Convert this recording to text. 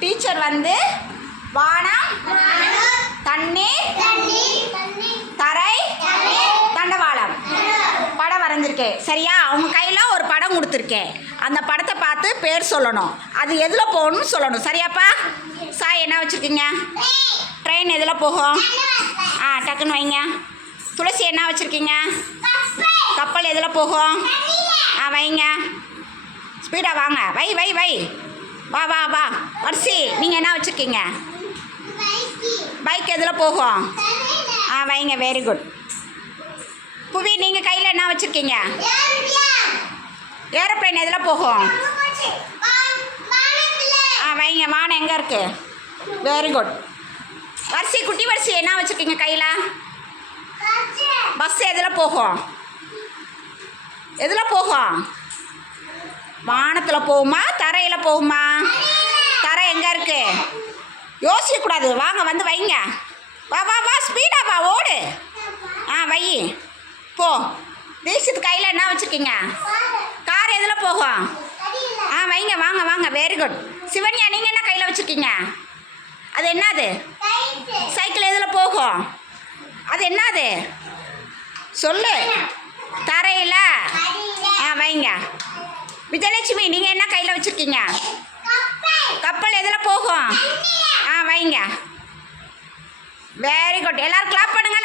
Teacher வந்து வானம் தண்ணீர் தரை தண்டவாளம். படம் வரைஞ்சிருக்கேன். சரியா? அவங்க கையில் ஒரு படம் கொடுத்துருக்கேன். அந்த படத்தை பார்த்து பேர் சொல்லணும். அது எதில் போகணும்னு சொல்லணும். சரியாப்பா? சா என்ன வச்சுருக்கீங்க? ட்ரெயின் எதில் போகும்? ஆ டக்குன்னு வைங்க. துளசி என்ன வச்சுருக்கீங்க? கப்பல் எதில் போகும்? ஆ வைங்க. ஸ்பீடாக வாங்க. வை வை வை. வா வா வா. வரிசி நீங்கள் என்ன வச்சுருக்கீங்க? பைக் எதில் போகும்? ஆ வைங்க வெரி குட் புவி நீங்கள் கையில் என்ன வச்சுருக்கீங்க? ஏரோப்ளைன் எதில் போகும்? ஆ வைங்க வானம் எங்கே இருக்கு? வெரி குட் வரிசை குட்டி வரிசை என்ன வச்சுருக்கீங்க கையில்? பஸ் எதில் போகும்? எதில் போகும்? வானத்தில் போகுமா போகுமா? தரை எங்கே இருக்கு? யோசிக்கக்கூடாது. வாங்க வந்து வைங்க. வா வா வா ஸ்பீடாக வா ஓடு. ஆ வை. போ. தீட்சித் கையில் என்ன வச்சுருக்கீங்க? கார் எதில் போகும்? ஆ வைங்க வாங்க வாங்க. வெரி குட் சிவன்யா நீங்கள் என்ன கையில் வச்சுருக்கீங்க? அது என்னது? சைக்கிள் எதில் போகும்? அது என்னது? சொல்லு. தரையில் விஜயலட்சுமி நீங்கள் என்ன கையில் வச்சுருக்கீங்க? கப்பல். எதில் போகும்? ஆ வைங்க. வெரி குட் எல்லோரும் கிளாப் பண்ணுங்க